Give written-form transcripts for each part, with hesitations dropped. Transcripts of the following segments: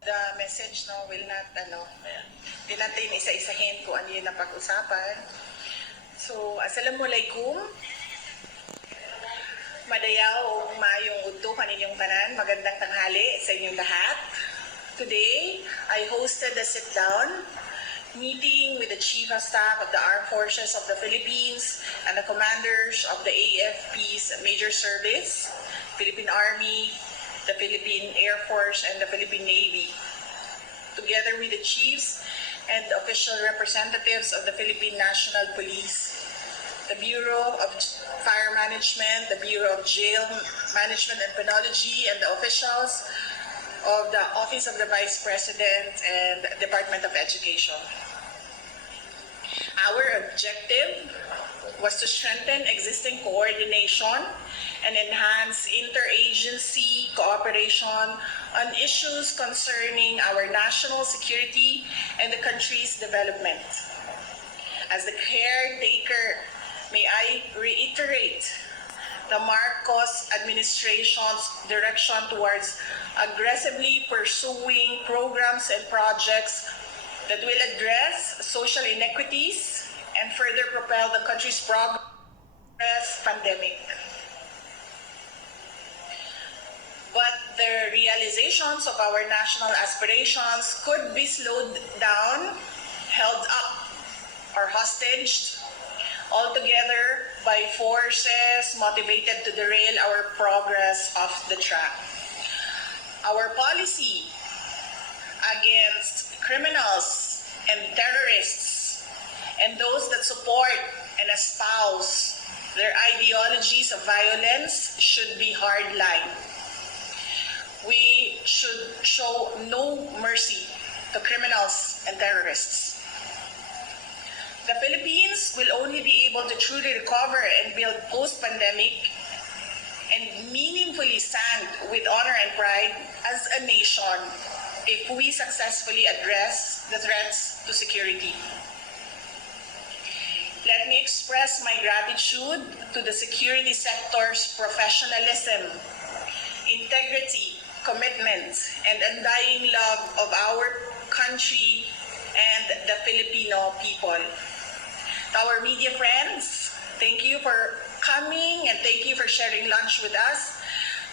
The message will not di natin isa-isahin kung ano yung napag-usapan. So, assalamualaikum. Madayaw o mayong udto kaninyong tanan. Magandang tanghali sa inyong lahat. Today, I hosted a sit-down meeting with the Chief of Staff of the Armed Forces of the Philippines and the commanders of the AFP's major service, Philippine Army, the Philippine Air Force, and the Philippine Navy, together with the chiefs and official representatives of the Philippine National Police, the Bureau of Fire Management, the Bureau of Jail Management and Penology, and the officials of the Office of the Vice President and Department of Education. Our objective was to strengthen existing coordination and enhance interagency cooperation on issues concerning our national security and the country's development. As the caretaker, may I reiterate the Marcos administration's direction towards aggressively pursuing programs and projects that will address social inequities and further propel the country's progress pandemic. But the realizations of our national aspirations could be slowed down, held up, or hostaged altogether by forces motivated to derail our progress off the track. Our policy against criminals and terrorists and those that support and espouse their ideologies of violence should be hardline. We should show no mercy to criminals and terrorists. The Philippines will only be able to truly recover and build post-pandemic and meaningfully stand with honor and pride as a nation if we successfully address the threats to security. Let me express my gratitude to the security sector's professionalism, integrity, commitment, and undying love of our country and the Filipino people. To our media friends, thank you for coming and thank you for sharing lunch with us.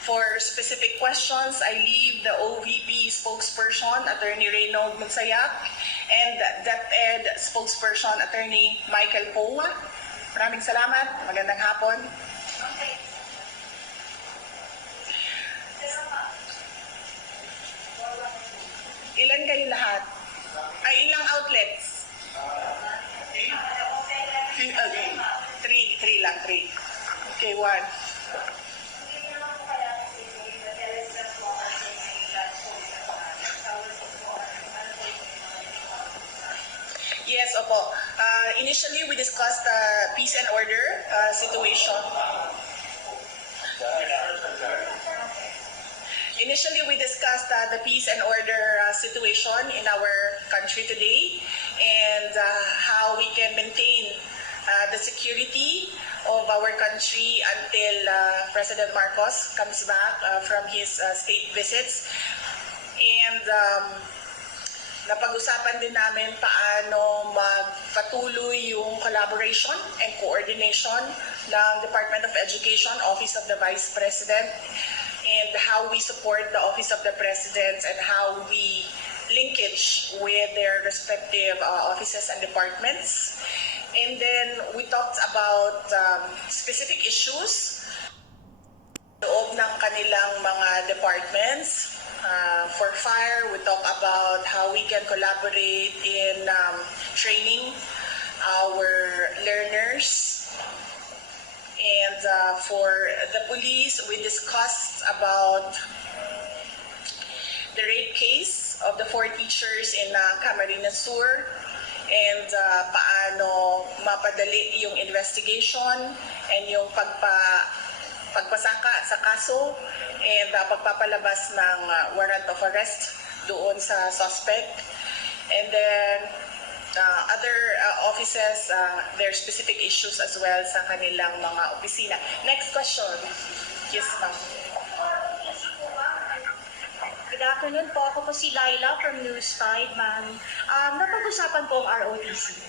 For specific questions, I leave the OVP spokesperson, Attorney Reynold Monsayak, and DepEd spokesperson, Attorney Michael Poa. Maraming salamat. Magandang hapon. Ilan kayo lahat? Ay, ilang outlets? Three lang. Okay, one. Yes, opo. Initially, we discussed the peace and order situation. Initially, we discussed the peace and order situation in our country today and how we can maintain the security of our country until President Marcos comes back from his state visits. And napag-usapan din namin paano magpatuloy yung collaboration and coordination ng Department of Education, Office of the Vice President, and how we support the Office of the President and how we linkage with their respective offices and departments. And then we talked about specific issues loob ng kanilang mga departments. For fire, we talk about how we can collaborate in training our learners. And for the police, we discussed about the rape case of the 4 teachers in Camarines Sur and paano mapadali yung investigation and yung pagpasaka sa kaso and pagpapalabas ng warrant of arrest doon sa suspect. And then other offices, their specific issues as well sa kanilang mga opisina. Next question. Yes, ma'am. Good afternoon po. Ako po si Laila from News 5, ma'am. Napag-usapan po ang ROTC.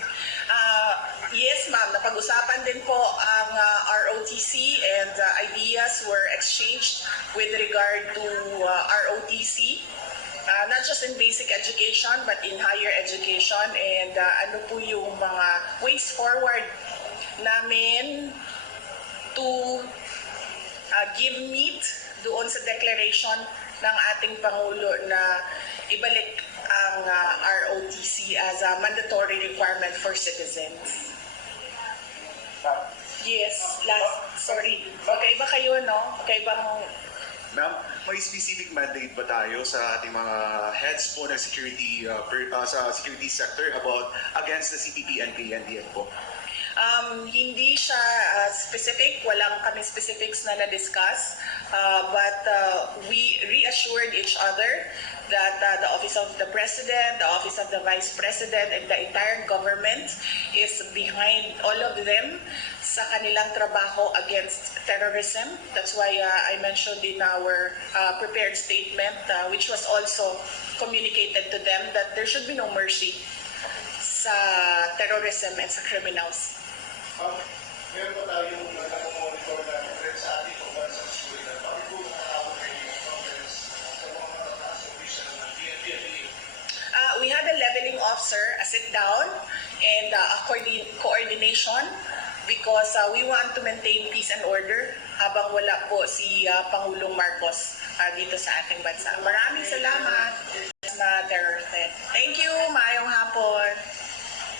Yes, ma'am. Napag-usapan din po ang ROTC and ideas were exchanged with regard to ROTC. Not just in basic education but in higher education, and ano po yung mga ways forward namin to give meat doon sa declaration ng ating Pangulo na ibalik ang ROTC as a mandatory requirement for citizens. Yes, sorry. Magkaiba kayo, no? Magkaibang. Ma'am, may specific mandate ba tayo sa ating mga heads po ng security sa security sector about against the CPP and PNDF po? Hindi siya specific, walang kami specifics na na-discuss, but we reassured each other that the Office of the President, the Office of the Vice President, and the entire government is behind all of them sa kanilang trabaho against terrorism. That's why I mentioned in our prepared statement, which was also communicated to them, that there should be no mercy sa terrorism and sa criminals. Meron ba tayong nagmamonitor na threat sa ating pagbansa sa seguridad? Bakit po nakakawag kayo ng conference sa mga matataas official ng PNP? We had a leveling officer, a sit-down, and a coordination because we want to maintain peace and order habang wala po si Pangulong Marcos dito sa ating bansa. Maraming salamat na terror threat. Thank you, maayong hapon.